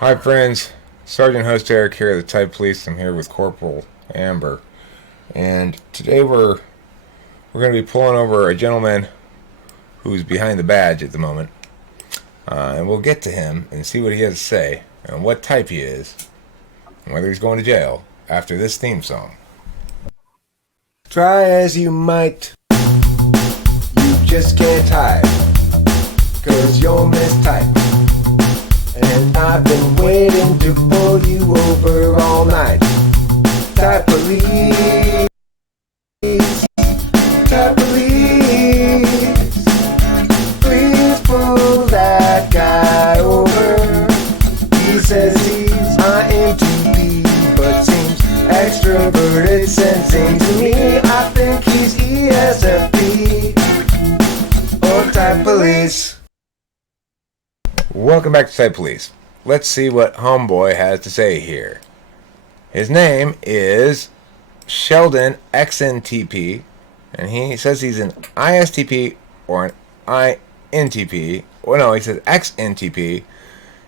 Hi friends, Sergeant Host Eric here at the Type Police. I'm here with Corporal Amber, and today we're going to be pulling over a gentleman who's behind the badge at the moment, and we'll get to him and see what he has to say and what type he is and whether he's going to jail after this theme song. Try as you might, you just can't hide, 'cause you're mistyped. And I've been waiting to pull you over all night. Type police, type police. Please pull that guy over. He says he's INTP, but seems extroverted sensing to me. I think he's ESFP or type police. Welcome back to Type Police. Let's see what Homeboy has to say here. His name is Sheledon XNTP, and he says he's an ISTP or an INTP. Well, no, he says XNTP.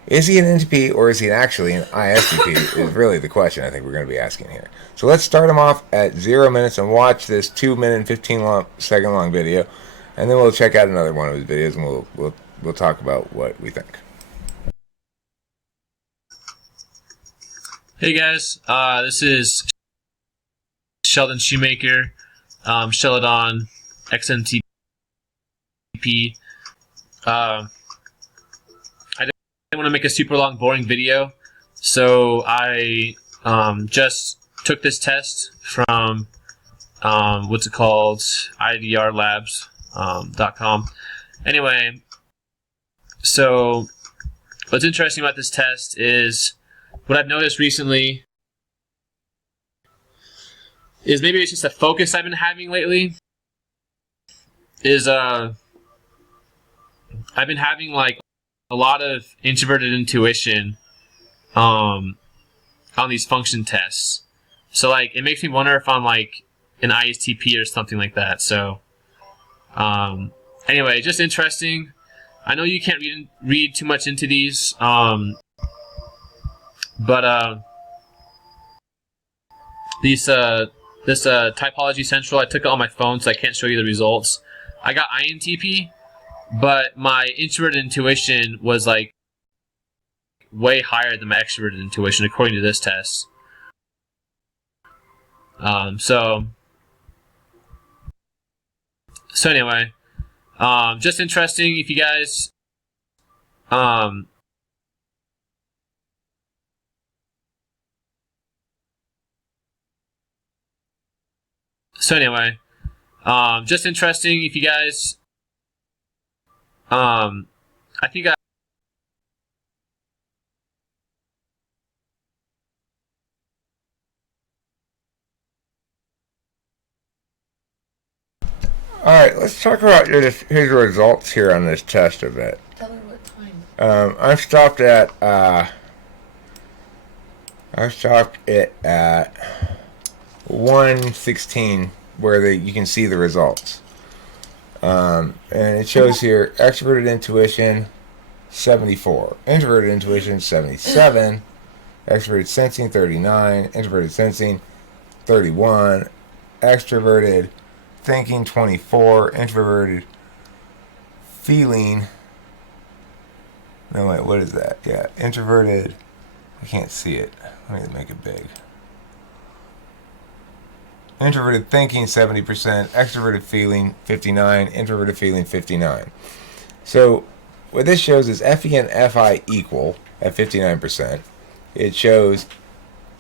Is he an NTP or is he actually an ISTP is really the question I think we're going to be asking here. So let's start him off at 0 minutes and watch this 2-minute and 15-second long video, and then we'll check out another one of his videos and we'll talk about what we think. Hey guys, this is Sheldon Shoemaker, Sheledon, XNTP. I didn't want to make a super long, boring video, so I just took this test from what's it called, IDRlabs.com. Anyway, so what's interesting about this test is what I've noticed recently is maybe it's just a focus I've been having lately. I've been having like a lot of introverted intuition on these function tests. So like it makes me wonder if I'm like an ISTP or something like that. So anyway, just interesting. I know you can't read too much into these, but this Typology Central, I took it on my phone, so I can't show you the results. I got INTP, but my introverted intuition was like way higher than my extroverted intuition, according to this test. So anyway, just interesting. If you guys, just interesting. If you guys, I think Alright, let's talk about his results here on this test a bit. Tell me what time. I stopped it at 1:16, where you can see the results. And it shows here extroverted intuition 74, introverted intuition 77, extroverted sensing 39, introverted sensing 31, extroverted thinking 24, introverted feeling. No, wait, what is that? Yeah, introverted. I can't see it. Let me make it big. Introverted thinking 70%, extroverted feeling 59, introverted feeling 59. So what this shows is FE and FI equal at 59%. It shows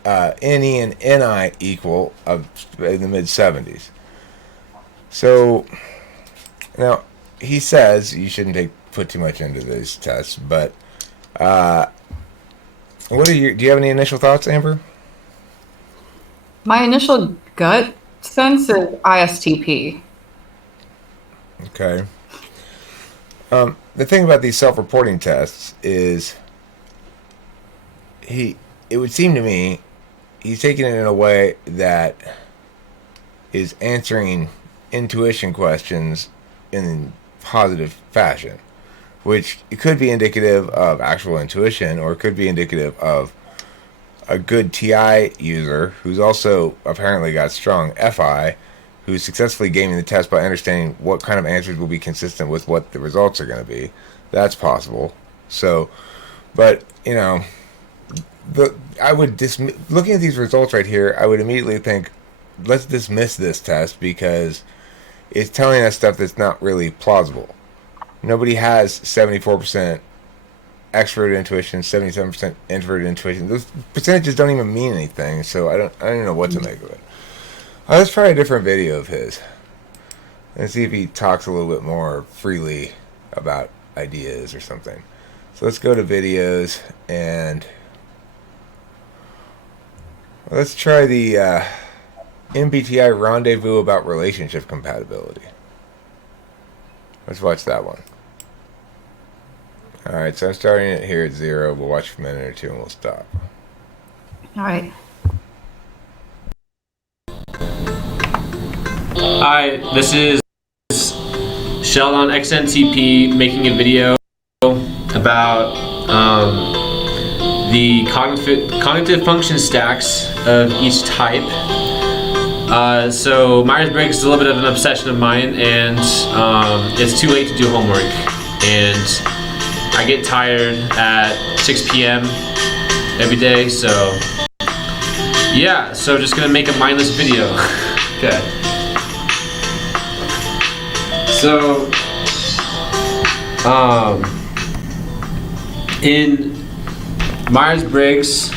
NE and NI equal in the mid 70s. So now he says you shouldn't put too much into these tests, but do you have any initial thoughts, Amber? My initial gut sense is ISTP. Okay. The thing about these self-reporting tests is it would seem to me he's taking it in a way that is answering intuition questions in positive fashion. which it could be indicative of actual intuition, or it could be indicative of a good TI user who's also apparently got strong FI, who's successfully gaming the test by understanding what kind of answers will be consistent with what the results are going to be. That's possible. So, but you know, I would looking at these results right here, I would immediately think, let's dismiss this test because it's telling us stuff that's not really plausible. Nobody has 74% extroverted intuition, 77% introverted intuition. Those percentages don't even mean anything, so I don't even know what to make of it. Let's try a different video of his and see if he talks a little bit more freely about ideas or something. So let's go to videos and let's try the MBTI rendezvous about relationship compatibility. Let's watch that one. Alright, so I'm starting it here at 0. We'll watch for a minute or two and we'll stop. Alright. Hi, this is Sheledon XNTP making a video about the cognitive function stacks of each type. So Myers-Briggs is a little bit of an obsession of mine, and it's too late to do homework. And I get tired at 6 p.m. every day, so yeah, so just gonna make a mindless video. Okay. So, in Myers-Briggs,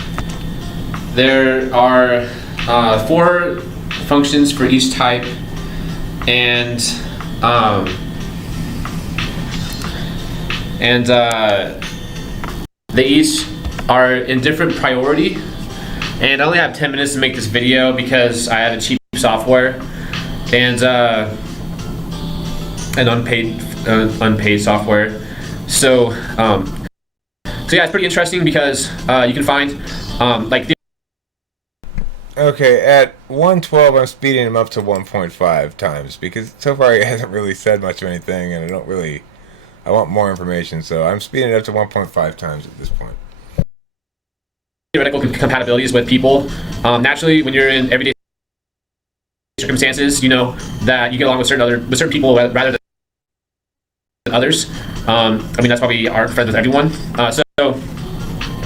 there are 4 functions for each type, and they each are in different priority. And I only have 10 minutes to make this video because I have a cheap software and an unpaid software. So yeah, it's pretty interesting because you can find Okay, at 112 I'm speeding him up to 1.5 times because so far he hasn't really said much of anything, and I want more information, so I'm speeding it up to 1.5 times at this point. Theoretical compatibilities with people. Naturally, when you're in everyday circumstances, you know that you get along with certain people rather than others. I mean, that's why we are friends with everyone.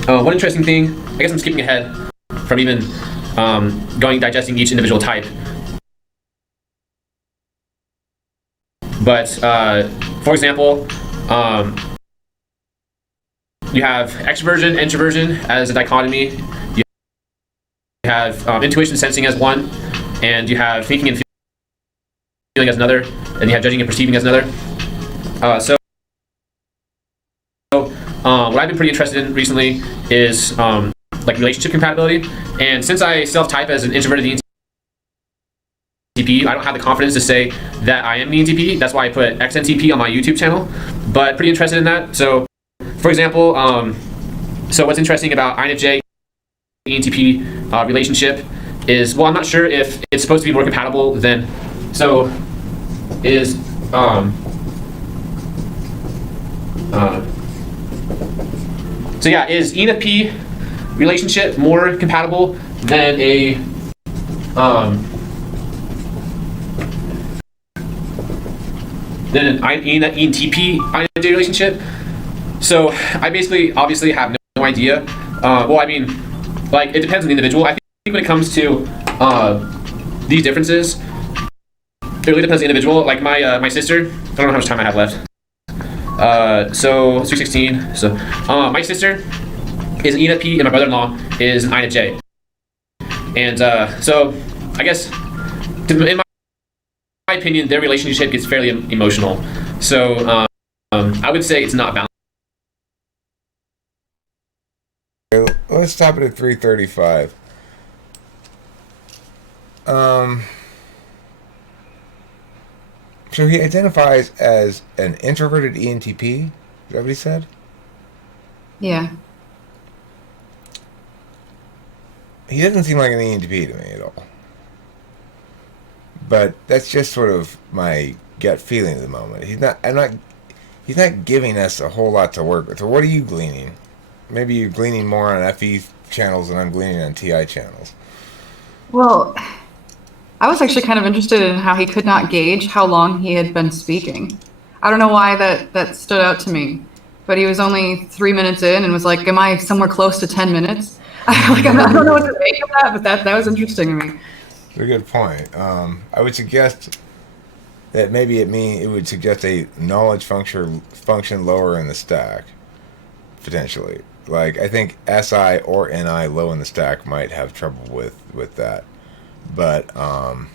One interesting thing, I guess I'm skipping ahead from even digesting each individual type. But for example, you have extroversion, introversion as a dichotomy. You have intuition, sensing as one, and you have thinking and feeling as another, and you have judging and perceiving as another. What I've been pretty interested in recently is like relationship compatibility. And since I self-type as an introverted ENTP, I don't have the confidence to say that I am an ENTP. That's why I put XNTP on my YouTube channel. But pretty interested in that. So, for example, so what's interesting about INFJ ENTP relationship is, well, I'm not sure if it's supposed to be more compatible than, so is is ENFP relationship more compatible than a than an ENTP INFJ relationship? So I obviously have no idea. Well, I mean, like, it depends on the individual. I think when it comes to these differences, it really depends on the individual. Like my sister, I don't know how much time I have left. So 3:16. So my sister is an ENFP and my brother-in-law is an INFJ. And so I guess in my opinion, their relationship gets fairly emotional. So I would say it's not balanced. Let's stop it at 3:35. So he identifies as an introverted ENTP. Is that what he said? Yeah. He doesn't seem like an ENTP to me at all. But that's just sort of my gut feeling at the moment. he's not giving us a whole lot to work with. So what are you gleaning? Maybe you're gleaning more on FE channels than I'm gleaning on TI channels. Well, I was actually kind of interested in how he could not gauge how long he had been speaking. I don't know why that stood out to me, but he was only 3 minutes in and was like, "Am I somewhere close to 10 minutes?" I don't know what to make of that, but that was interesting to me. A good point. I would suggest that maybe it would suggest a knowledge function lower in the stack, potentially. Like I think SI or NI low in the stack might have trouble with that, but I'm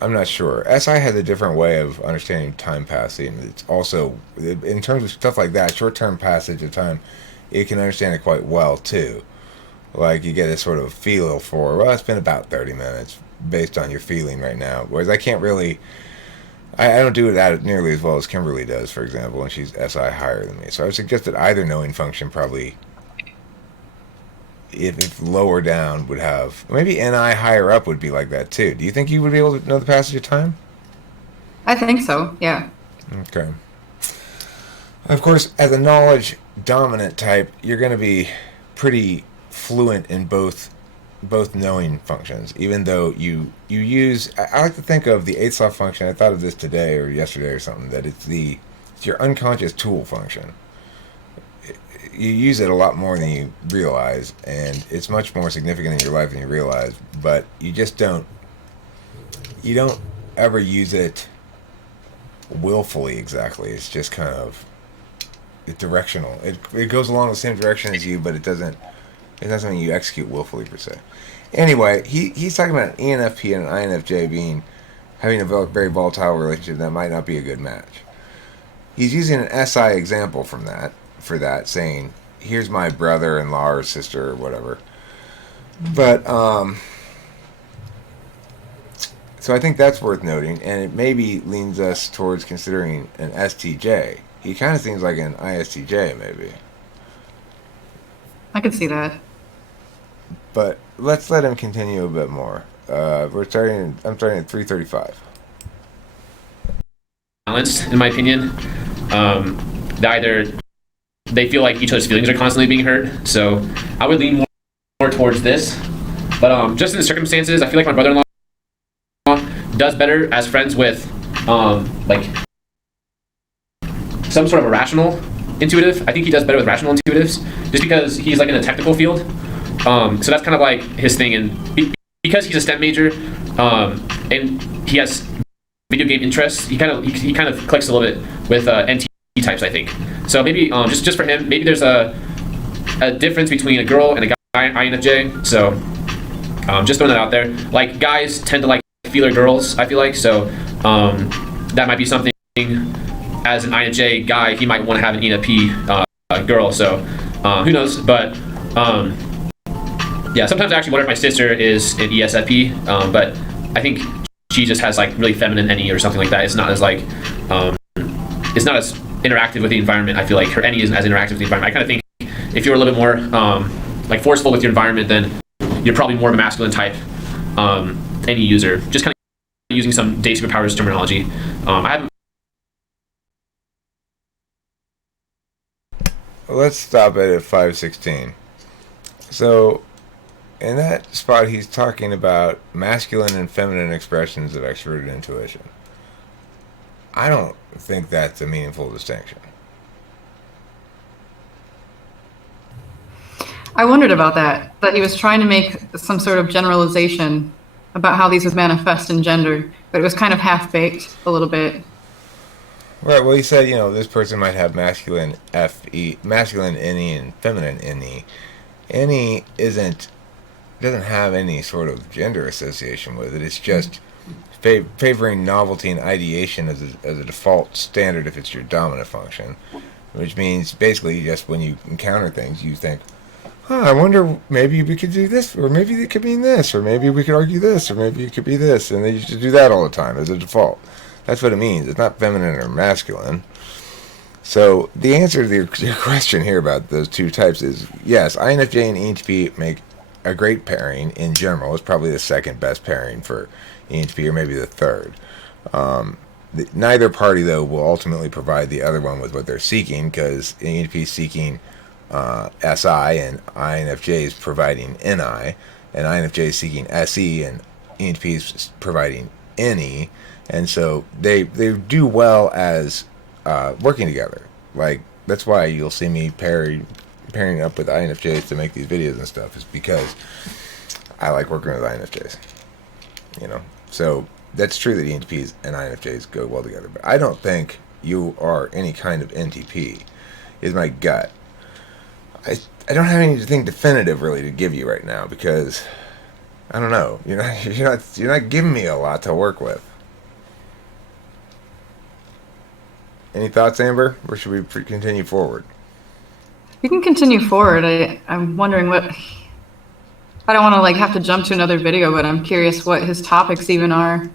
not sure. SI has a different way of understanding time passing. It's also in terms of stuff like that, short-term passage of time, it can understand it quite well too. Like you get a sort of feel for, well, it's been about 30 minutes based on your feeling right now. Whereas I can't really, I don't do it at nearly as well as Kimberly does, for example, and she's SI higher than me. So I would suggest that either knowing function probably, if lower down, would have, maybe NI higher up would be like that too. Do you think you would be able to know the passage of time? I think so. Yeah. Okay. Of course, as a knowledge dominant type, you're going to be pretty fluent in both knowing functions, even though you use, I like to think of the 8 slot function. I thought of this today or yesterday or something, that it's your unconscious tool function. You use it a lot more than you realize, and it's much more significant in your life than you realize, but you don't ever use it willfully exactly. It's just kind of, it's directional. It goes along the same direction as you, but it's not something you execute willfully per se. Anyway, he's talking about an ENFP and an INFJ having a very volatile relationship that might not be a good match. He's using an SI example for that, saying, here's my brother-in-law or sister or whatever. But, so I think that's worth noting, and it maybe leans us towards considering an STJ. He kind of seems like an ISTJ, maybe. I could see that. But let's let him continue a bit more. I'm starting at 335. Balanced, in my opinion. They feel like each other's feelings are constantly being hurt. So I would lean more towards this. But just in the circumstances, I feel like my brother-in-law does better as friends with like some sort of a rational intuitive. I think he does better with rational intuitives, just because he's like in a technical field. So that's kind of like his thing, and because he's a STEM major, and he has video game interests, he kind of clicks a little bit with NT types, I think. So maybe just for him, maybe there's a difference between a girl and a guy INFJ. So just throwing that out there. Like guys tend to like feeler girls, I feel like. So that might be something. As an INFJ guy, he might want to have an ENFP girl. So who knows? But yeah, sometimes I actually wonder if my sister is an ESFP, but I think she just has like really feminine NE or something like that. It's not as like, it's not as interactive with the environment. I feel like her NE isn't as interactive with the environment. I kind of think if you're a little bit more like forceful with your environment, then you're probably more of a masculine type NE user. Just kind of using some day superpowers terminology. I haven't. Let's stop it at 516. So, in that spot, he's talking about masculine and feminine expressions of extroverted intuition. I don't think that's a meaningful distinction. I wondered about that he was trying to make some sort of generalization about how these would manifest in gender, but it was kind of half-baked a little bit. Right, well, he said, this person might have masculine NE and feminine NE. NE doesn't have any sort of gender association with it. It's just favoring novelty and ideation as a default standard if it's your dominant function, which means basically just when you encounter things, you think, I wonder, maybe we could do this, or maybe it could mean this, or maybe we could argue this, or maybe it could be this, and they used to do that all the time as a default. That's what it means. It's not feminine or masculine. So the answer to your question here about those two types is yes, INFJ and ENTP make a great pairing in general. It's probably the second best pairing for ENTP, or maybe the third. Neither party, though, will ultimately provide the other one with what they're seeking, because ENTP is seeking SI and INFJ is providing NI, and INFJ is seeking SE and ENTP is providing NE, and so they do well as working together. Like, that's why you'll see me pairing up with INFJs to make these videos and stuff, is because I like working with INFJs. You know, so that's true that ENTPs and INFJs go well together, but I don't think you are any kind of NTP, is my gut. I don't have anything definitive really to give you right now, because I don't know. You're not giving me a lot to work with. Any thoughts, Amber, or should we continue forward? We can continue forward. I'm wondering what. I don't want to like have to jump to another video, but I'm curious what his topics even are.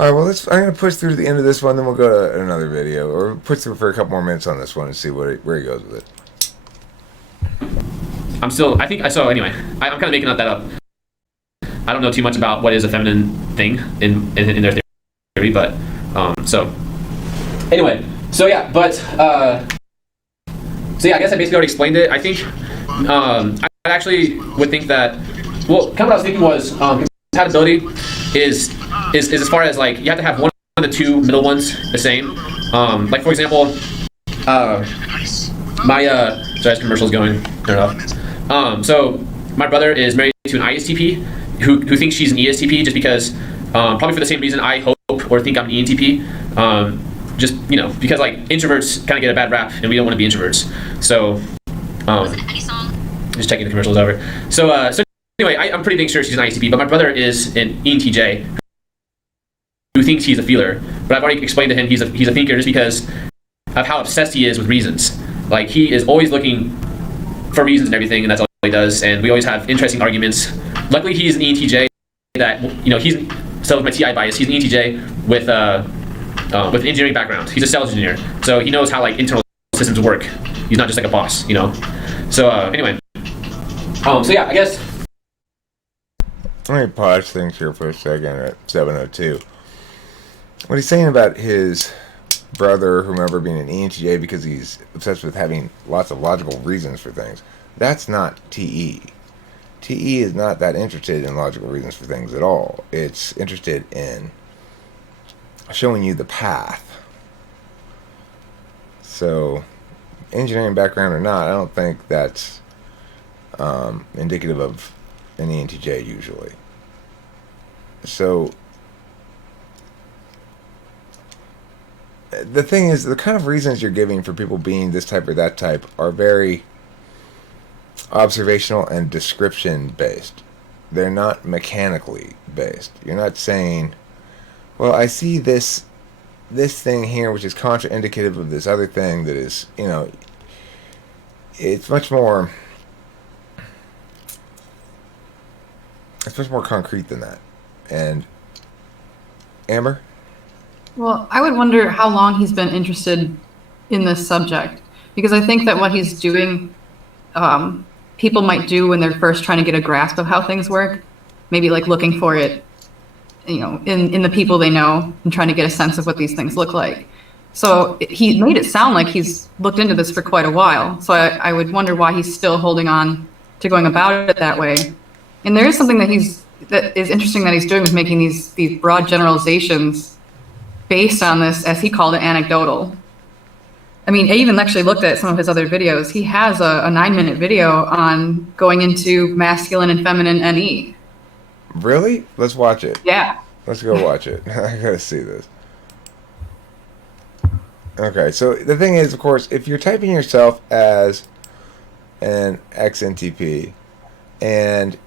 All right, well, I'm going to push through to the end of this one, then we'll go to another video, or push through for a couple more minutes on this one and see where he goes with it. Anyway, I'm kind of making that up. I don't know too much about what is a feminine thing in their theory, but anyway, I guess I basically already explained it. I think I actually would think that, well, kind of what I was thinking was compatibility is as far as like you have to have one of the two middle ones the same. Like for example, sorry, commercial's going. Turn it off. So my brother is married to an ISTP who thinks she's an ESTP just because probably for the same reason I hope or think I'm an ENTP. Just because like introverts kind of get a bad rap and we don't want to be introverts. So just checking the commercials over. So anyway, I'm pretty dang sure she's an ISTP, but my brother is an ENTJ who thinks he's a feeler. But I've already explained to him he's a thinker just because of how obsessed he is with reasons. Like he is always looking for reasons and everything, and that's all he does. And we always have interesting arguments. Luckily, he's an ENTJ that he's with my TI bias. He's an ENTJ with an engineering background. He's a sales engineer, so he knows how like internal systems work. He's not just like a boss, So anyway, I guess. Let me pause things here for a second at 7:02. What he's saying about his brother, whomever, being an ENTJ because he's obsessed with having lots of logical reasons for things, that's not TE. TE is not that interested in logical reasons for things at all. It's interested in showing you the path. So, engineering background or not, I don't think that's indicative of an ENTJ usually. So, the thing is, the kind of reasons you're giving for people being this type or that type are very observational and description based. They're not mechanically based. You're not saying, well, I see this thing here which is contraindicative of this other thing that is, it's much more concrete than that. And Amber? Well, I would wonder how long he's been interested in this subject, because I think that what he's doing, people might do when they're first trying to get a grasp of how things work, maybe like looking for it, in the people they know and trying to get a sense of what these things look like. So he made it sound like he's looked into this for quite a while. So I would wonder why he's still holding on to going about it that way. And there is something that is interesting that he's doing with making these broad generalizations based on this, as he called it, anecdotal. I mean, I even actually looked at some of his other videos. He has a 9-minute video on going into masculine and feminine NE. Really? Let's watch it. Yeah. Let's go watch it. I gotta see this. Okay, so the thing is, of course, if you're typing yourself as an XNTP, and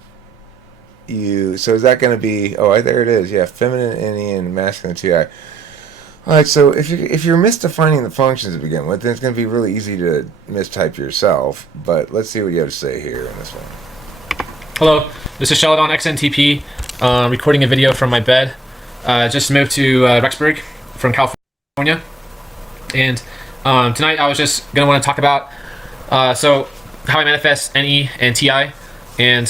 so is that going to be, there it is, yeah, feminine NE and masculine TI. Alright, so if you're misdefining the functions to begin with, then it's going to be really easy to mistype yourself, but let's see what you have to say here in this one. Hello, this is Sheledon XNTP, recording a video from my bed. Just moved to Rexburg from California, and tonight I was just going to want to talk about so how I manifest NE and TI, and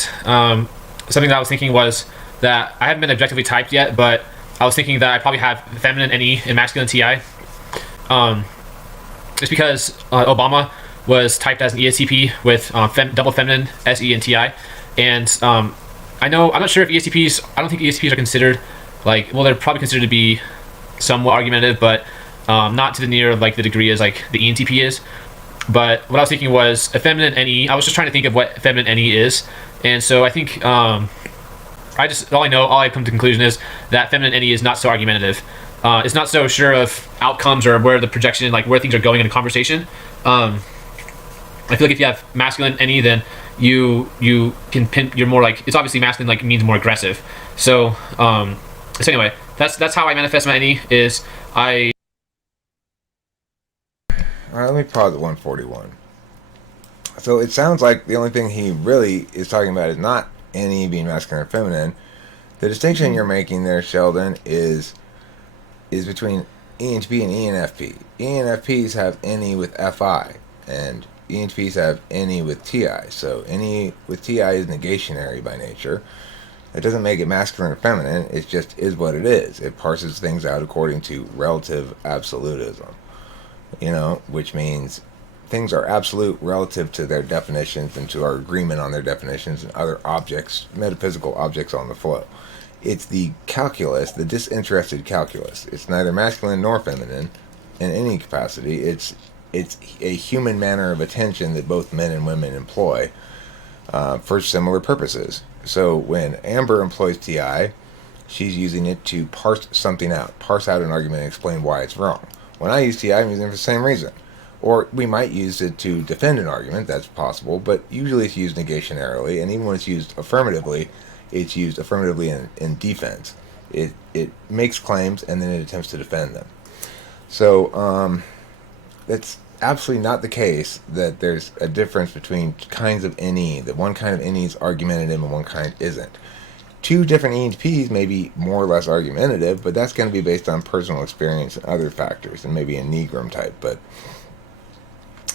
something that I was thinking was that I haven't been objectively typed yet, but I was thinking that I probably have feminine NE and masculine TI. It's because Obama was typed as an ESTP with double feminine SE and TI, and I'm not sure if ESTPs. I don't think ESTPs are considered like, well, they're probably considered to be somewhat argumentative, but not to the near like the degree as like the ENTP is. But what I was thinking was a feminine NE. I was just trying to think of what feminine NE is, and so I think all I come to the conclusion is that feminine NE is not so argumentative. It's not so sure of outcomes or where the projection, like where things are going in a conversation. I feel like if you have masculine NE, then you can pin. You're more like, it's obviously masculine, like means more aggressive. So anyway, that's how I manifest my NE. Is I. All right, let me pause at 141. So it sounds like the only thing he really is talking about is not NE being masculine or feminine. The distinction you're making there, Sheledon, is between ENTP and ENFP. ENFPs have NE with FI, and ENTPs have NE with TI. So NE with TI is negationary by nature. It doesn't make it masculine or feminine. It just is what it is. It parses things out according to relative absolutism. Which means things are absolute relative to their definitions and to our agreement on their definitions and other objects, metaphysical objects on the flow. It's the calculus, the disinterested calculus. It's neither masculine nor feminine in any capacity. It's a human manner of attention that both men and women employ for similar purposes. So when Amber employs TI, she's using it to parse something out, parse out an argument and explain why it's wrong. When I use TI, I'm using it for the same reason. Or we might use it to defend an argument, that's possible, but usually it's used negationarily, and even when it's used affirmatively, it's used affirmatively in defense. It makes claims and then it attempts to defend them. So that's absolutely not the case that there's a difference between kinds of NE, that one kind of NE is argumentative and one kind isn't. Two different ENTPs may be more or less argumentative, but that's going to be based on personal experience and other factors, and maybe a Negrum type, but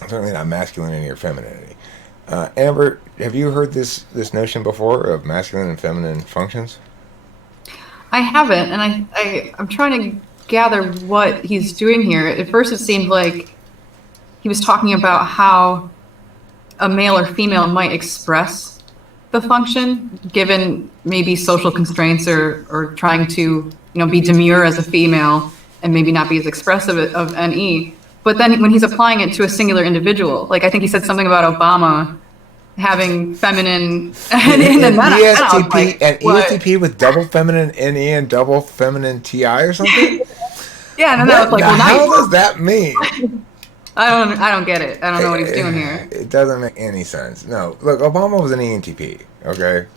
certainly not masculinity or femininity. Amber, have you heard this notion before of masculine and feminine functions? I haven't, and I'm trying to gather what he's doing here. At first, it seemed like he was talking about how a male or female might express the function, given maybe social constraints or trying to be demure as a female and maybe not be as expressive of NE. But then when he's applying it to a singular individual, like I think he said something about Obama having feminine and ESTP with double feminine NE and double feminine TI or something. Yeah, and then I was like, well, how does that mean? I don't get it. I don't know what he's doing here. It doesn't make any sense. No, look, Obama was an ENTP. Okay,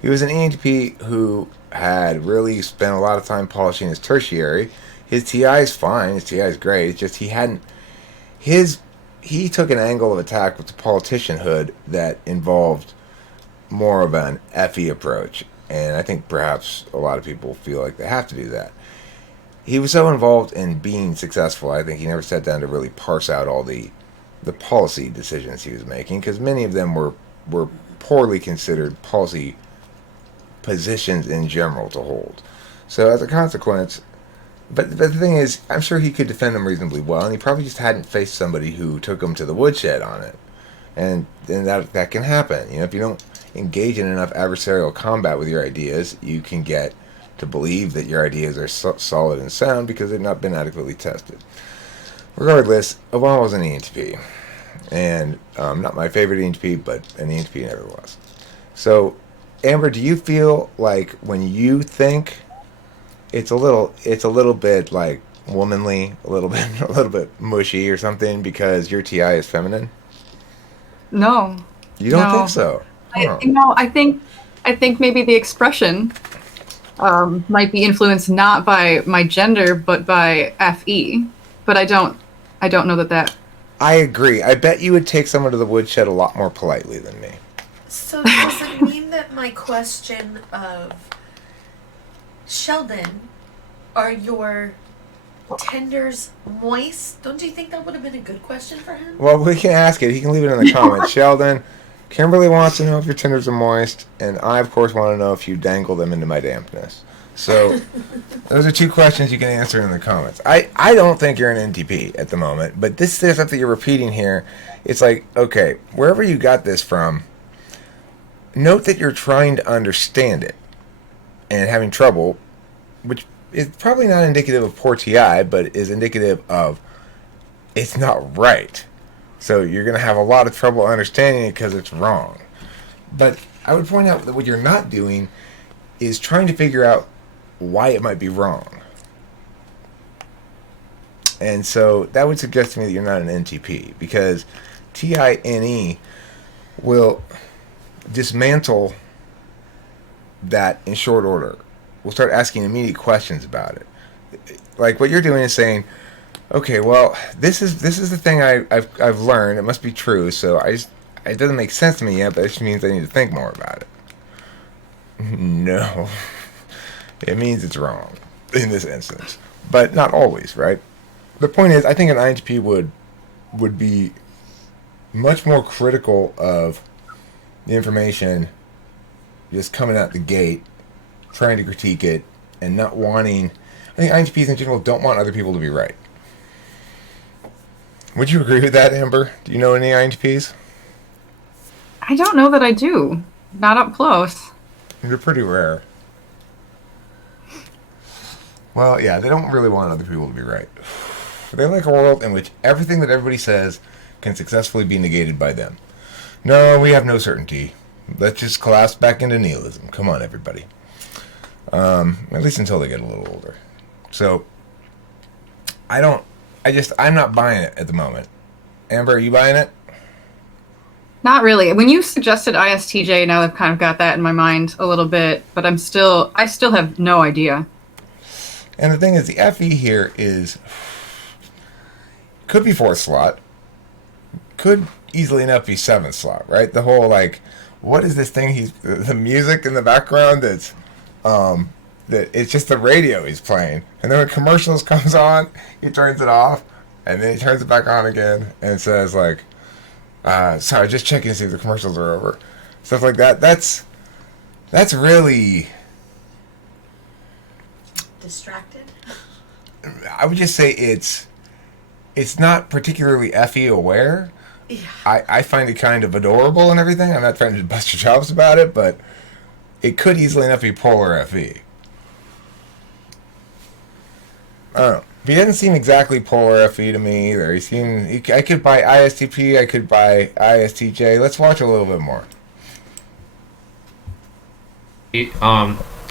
he was an ENTP who had really spent a lot of time polishing his tertiary. His TI is fine. His TI is great. It's just he took an angle of attack with the politicianhood that involved more of an FE approach, and I think perhaps a lot of people feel like they have to do that. He was so involved in being successful, I think he never sat down to really parse out all the policy decisions he was making, because many of them were poorly considered policy positions in general to hold. So as a consequence, but the thing is, I'm sure he could defend them reasonably well, and he probably just hadn't faced somebody who took him to the woodshed on it. And that can happen. If you don't engage in enough adversarial combat with your ideas, you can get to believe that your ideas are solid and sound because they've not been adequately tested. Regardless, Obama was an ENTP. And not my favorite ENTP, but an ENTP nevertheless. So, Amber, do you feel like when you think it's a little bit like womanly, a little bit mushy or something because your TI is feminine? No. You don't think so? I think maybe the expression might be influenced not by my gender but by FE. But I don't know that. I agree. I bet you would take someone to the woodshed a lot more politely than me. So does it mean that my question of Sheldon, are your tenders moist? Don't you think that would have been a good question for him? Well, we can ask it. He can leave it in the comments. Sheldon, Kimberly wants to know if your tenders are moist, and I, of course, want to know if you dangle them into my dampness. So those are 2 questions you can answer in the comments. I don't think you're an NTP at the moment, but this stuff that you're repeating here, it's like, okay, wherever you got this from, note that you're trying to understand it and having trouble, which is probably not indicative of poor TI, but is indicative of it's not right. So you're going to have a lot of trouble understanding it because it's wrong. But I would point out that what you're not doing is trying to figure out why it might be wrong. And so that would suggest to me that you're not an NTP, because TINE will dismantle that in short order. We'll start asking immediate questions about it. Like what you're doing is saying, okay, well, this is the thing I've learned. It must be true. So it doesn't make sense to me yet, but it just means I need to think more about it. No. It means it's wrong in this instance, but not always, right? The point is, I think an INTP would be much more critical of the information just coming out the gate, trying to critique it, and not wanting... I think INTPs in general don't want other people to be right. Would you agree with that, Amber? Do you know any INTPs? I don't know that I do. Not up close. They're pretty rare. Well, yeah, they don't really want other people to be right. They like a world in which everything that everybody says can successfully be negated by them. No, we have no certainty. Let's just collapse back into nihilism. Come on, everybody. At least until they get a little older. So, I'm not buying it at the moment. Amber, are you buying it? Not really. When you suggested ISTJ, now I've kind of got that in my mind a little bit, but I still have no idea. And the thing is, the FE here could be 4th slot, could easily enough be 7th slot, right? The whole, like, what is this thing? The music in the background that it's just the radio he's playing. And then when commercials comes on, he turns it off, and then he turns it back on again, and says, like, sorry, just checking to see if the commercials are over. Stuff like that. That's really... Distracted? I would just say it's not particularly FE aware. Yeah. I find it kind of adorable and everything. I'm not trying to bust your chops about it, but it could easily enough be polar FE. I don't know. But he doesn't seem exactly polar FE to me either. I could buy ISTP, I could buy ISTJ. Let's watch a little bit more.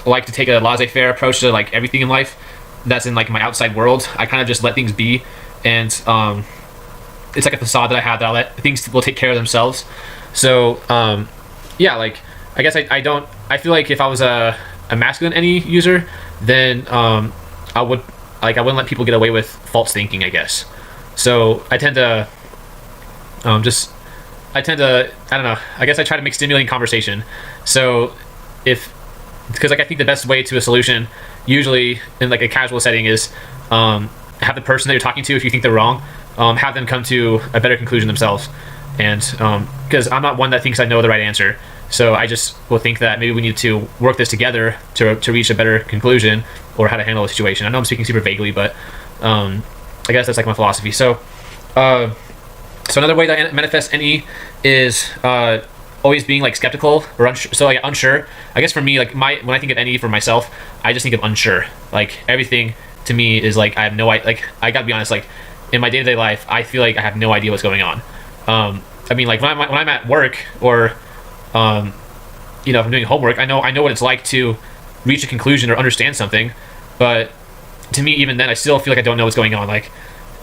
Like to take a laissez-faire approach to like everything in life that's in like my outside world. I kind of just let things be, and it's like a facade that I have that I let things will take care of themselves. So yeah, like I guess I feel like if I was a masculine any user, then I wouldn't let people get away with false thinking, I guess. So I tend to I don't know, I guess I try to make stimulating conversation. So because like I think the best way to a solution, usually in like a casual setting, is have the person that you're talking to, if you think they're wrong, have them come to a better conclusion themselves. And because I'm not one that thinks I know the right answer, so I just will think that maybe we need to work this together to reach a better conclusion or how to handle a situation. I know I'm speaking super vaguely, but I guess that's like my philosophy. So another way that I manifest NE is always being like skeptical or unsure. So like unsure. I guess for me, like when I think of NE for myself, I just think of unsure. Like everything to me is like I have no idea. Like I gotta be honest. Like in my day-to-day life, I feel like I have no idea what's going on. I mean, like when I'm at work or if I'm doing homework, I know what it's like to reach a conclusion or understand something, but to me, even then, I still feel like I don't know what's going on. Like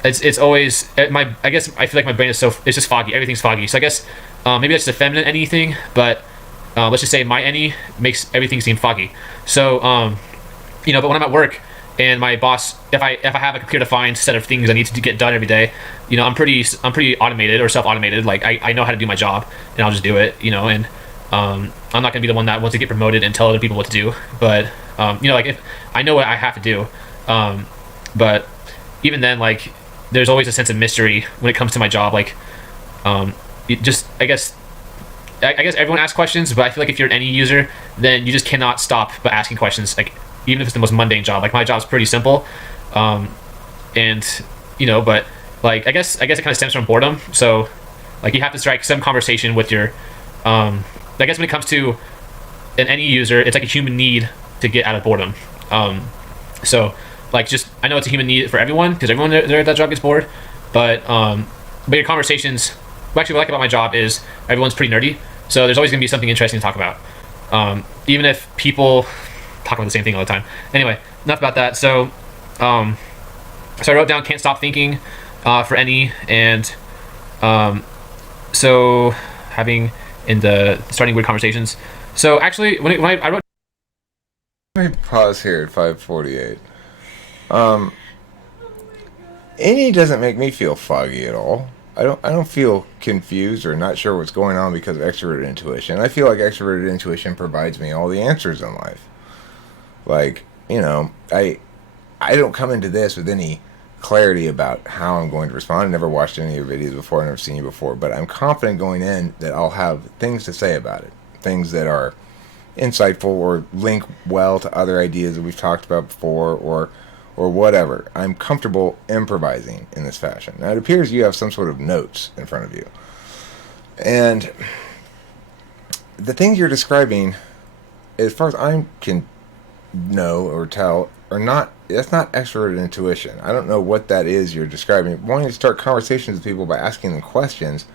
it's always I guess I feel like my brain is it's just foggy. Everything's foggy. So I guess maybe that's the feminine anything, but let's just say my any makes everything seem foggy. So but when I'm at work and my boss, if I have like a clear defined set of things I need to get done every day, I'm pretty automated or self-automated. Like I know how to do my job and I'll just do it, and I'm not gonna be the one that wants to get promoted and tell other people what to do. But like if I know what I have to do, but even then, like there's always a sense of mystery when it comes to my job. Like I guess everyone asks questions, but I feel like if you're an NE user, then you just cannot stop but asking questions. Like even if it's the most mundane job. Like my job's pretty simple, and but like I guess it kind of stems from boredom. So like you have to strike some conversation with your I guess when it comes to an any user, it's like a human need to get out of boredom. So like just I know it's a human need for everyone because everyone there at that job gets bored, but your conversations. Actually, what I like about my job is everyone's pretty nerdy, so there's always going to be something interesting to talk about, even if people talk about the same thing all the time. Anyway, enough about that. So I wrote down "can't stop thinking" for any, and so having in the starting weird conversations. So actually, when I wrote. Let me pause here at 5:48. Any doesn't make me feel foggy at all. I don't feel confused or not sure what's going on because of extroverted intuition. I feel like extroverted intuition provides me all the answers in life. Like, I don't come into this with any clarity about how I'm going to respond. I've never watched any of your videos before, I've never seen you before, but I'm confident going in that I'll have things to say about it. Things that are insightful or link well to other ideas that we've talked about before or whatever. I'm comfortable improvising in this fashion. Now, it appears you have some sort of notes in front of you. And the things you're describing, as far as I can know or tell, that's not extroverted intuition. I don't know what that is you're describing. Wanting to start conversations with people by asking them questions,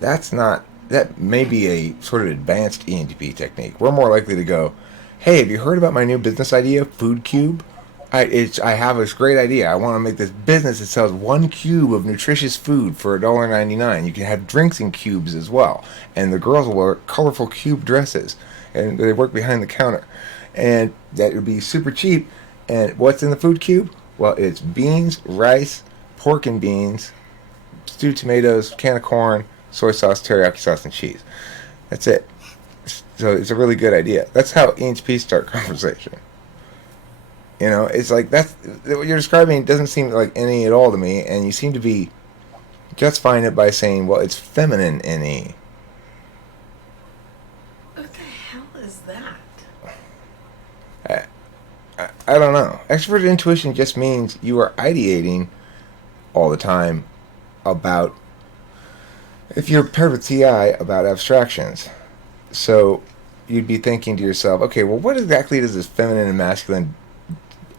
that may be a sort of advanced ENTP technique. We're more likely to go, hey, have you heard about my new business idea, Food Cube? I have this great idea. I want to make this business that sells 1 cube of nutritious food for $1.99. You can have drinks in cubes as well. And the girls will wear colorful cube dresses. And they work behind the counter. And that would be super cheap. And what's in the food cube? Well, it's beans, rice, pork and beans, stewed tomatoes, can of corn, soy sauce, teriyaki sauce, and cheese. That's it. So it's a really good idea. That's how ENTPs start conversation. It's like what you're describing doesn't seem like any at all to me, and you seem to be justifying it by saying, well, it's feminine NE. What the hell is that? I don't know. Extroverted intuition just means you are ideating all the time about, if you're paired with TI, about abstractions. So you'd be thinking to yourself, okay, well, what exactly does this feminine and masculine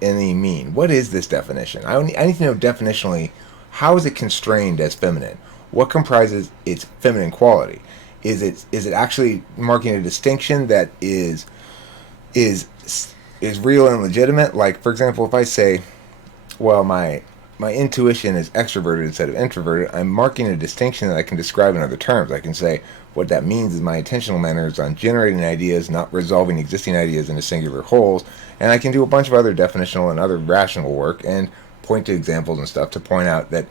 NE mean? What is this definition? I need to know definitionally, how is it constrained as feminine? What comprises its feminine quality? Is it actually marking a distinction that is real and legitimate? Like, for example, if I say, well, my intuition is extroverted instead of introverted, I'm marking a distinction that I can describe in other terms. I can say what that means is my intentional manner is on generating ideas, not resolving existing ideas into singular wholes. And I can do a bunch of other definitional and other rational work and point to examples and stuff to point out that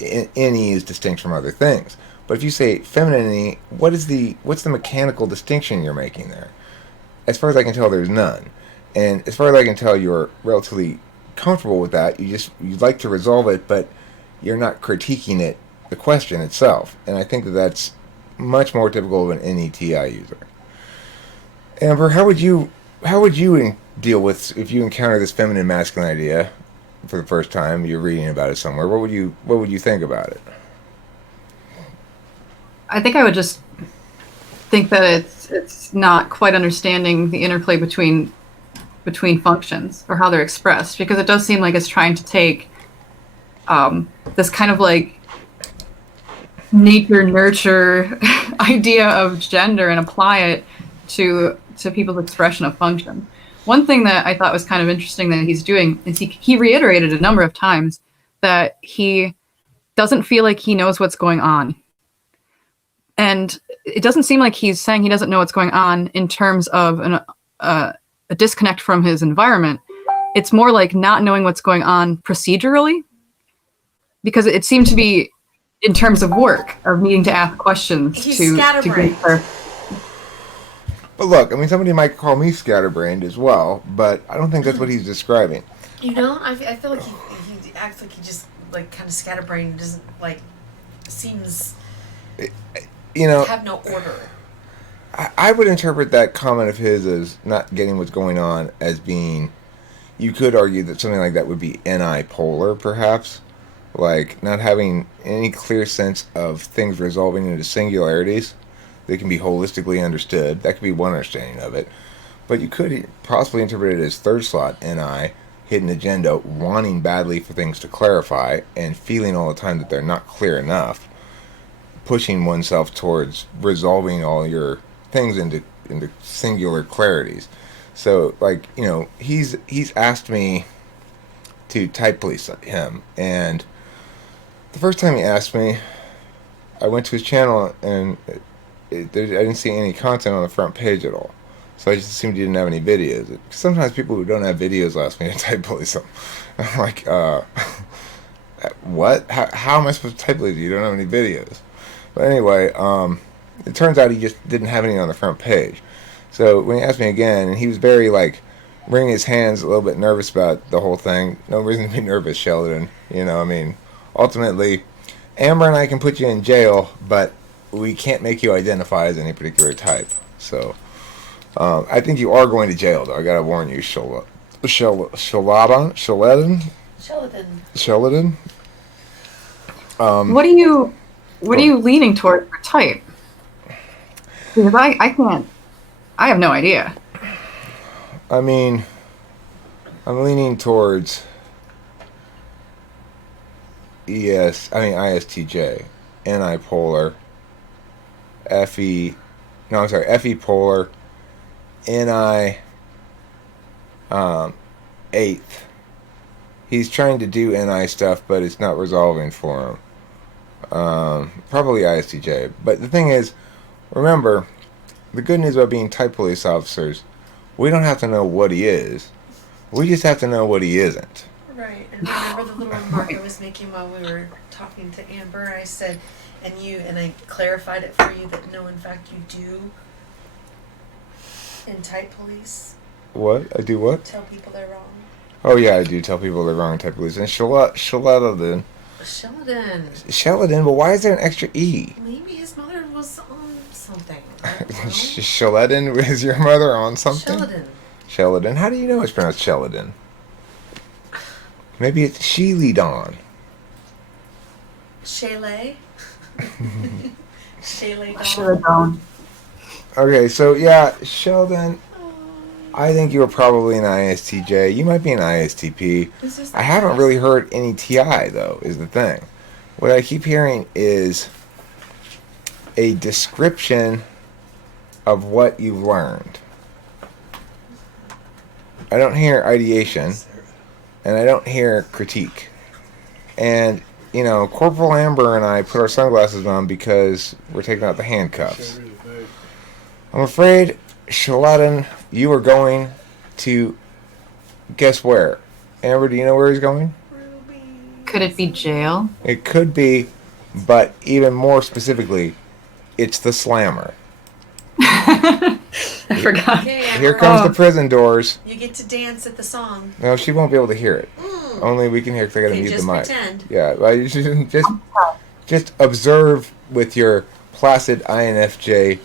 NE is distinct from other things. But if you say feminine, what's the mechanical distinction you're making there? As far as I can tell, there's none. And as far as I can tell, you're relatively comfortable with that. You'd like to resolve it, but you're not critiquing it, the question itself. And I think that's much more typical of an NETI user. Amber, how would you deal with if you encounter this feminine masculine idea for the first time? You're reading about it somewhere. What would you think about it? I think I would just think that it's not quite understanding the interplay between functions or how they're expressed, because it does seem like it's trying to take this kind of like nature nurture idea of gender and apply it to people's expression of function. One thing that I thought was kind of interesting that he's doing is he reiterated a number of times that he doesn't feel like he knows what's going on. And it doesn't seem like he's saying he doesn't know what's going on in terms of a disconnect from his environment. It's more like not knowing what's going on procedurally, because it seemed to be in terms of work, of needing to ask questions to get her. But look, I mean, somebody might call me scatterbrained as well, but I don't think that's what he's describing. I feel like he acts like he just like kind of scatterbrained, doesn't like seems have no order. I would interpret that comment of his as not getting what's going on as being you could argue that something like that would be NI-polar, perhaps. Like, not having any clear sense of things resolving into singularities that can be holistically understood. That could be one understanding of it. But you could possibly interpret it as third slot NI, hidden agenda, wanting badly for things to clarify and feeling all the time that they're not clear enough, pushing oneself towards resolving all your things into singular clarities. So, like, you know, he's asked me to type police him, and the first time he asked me, I went to his channel and I didn't see any content on the front page at all. So I just assumed he didn't have any videos. Sometimes people who don't have videos ask me to type police them. I'm like, what? How am I supposed to type police you? You don't have any videos. But anyway, it turns out he just didn't have any on the front page. So when he asked me again, and he was very, like, wringing his hands, a little bit nervous about the whole thing. No reason to be nervous, Sheledon. You know, I mean, ultimately, Amber and I can put you in jail, but we can't make you identify as any particular type. So, I think you are going to jail, though. I gotta warn you, Sheledon? What are you leaning toward for type? Because I can't. I have no idea. I mean, I'm leaning towards ISTJ, NI-polar, FE polar, NI, 8th. He's trying to do NI stuff, but it's not resolving for him. Probably ISTJ. But the thing is, remember, the good news about being type police officers, we don't have to know what he is. We just have to know what he isn't. Right. And remember the little remark I was making while we were talking to Amber? I said, and I clarified it for you that no, in fact, you do in type police. What? I do what? Tell people they're wrong. Oh, yeah, I do tell people they're wrong in type police. And Sheledon. Sheledon, but why is there an extra E? Maybe his mother was on something. Sheledon, is your mother on something? Sheledon. How do you know it's pronounced Sheledon? Maybe it's Sheledon. Sheledon. Okay, so yeah, Sheledon, I think you were probably an ISTJ. You might be an ISTP. I haven't really heard any TI, though, is the thing. What I keep hearing is a description of what you've learned. I don't hear ideation, and I don't hear critique. And, you know, Corporal Amber and I put our sunglasses on because we're taking out the handcuffs. I'm afraid, Sheledon, you are going to guess where? Amber, do you know where he's going? Could it be jail? It could be, but even more specifically, it's the slammer. I forgot. Okay, Here comes the prison doors. You get to dance at the song. No, she won't be able to hear it. Only we can hear because I gotta mute the mic. Pretend. Yeah, well, you should just observe with your placid INFJ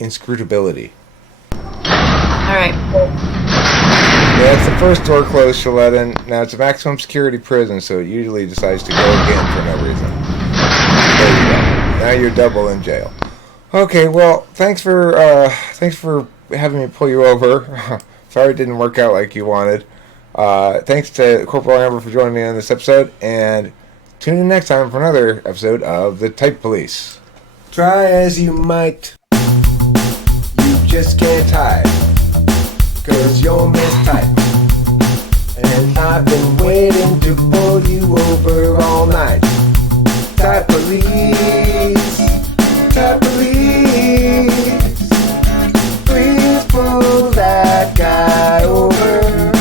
inscrutability. Alright. Yeah, that's the first door closed, Sheledon. Now it's a maximum security prison, so it usually decides to go again for no reason. There you go. Now you're double in jail. Okay, well, thanks for having me pull you over. Sorry it didn't work out like you wanted. Thanks to Corporal Amber for joining me on this episode, and tune in next time for another episode of The Type Police. Try as you might, you just can't hide, 'cause you're mistyped. And I've been waiting to pull you over all night. Type Police, Type Police, please pull that guy over.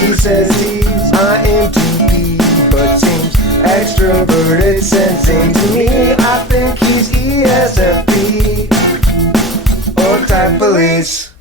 He says he's INTP, but seems extroverted, sensing to me. I think he's ESFP or Type Police.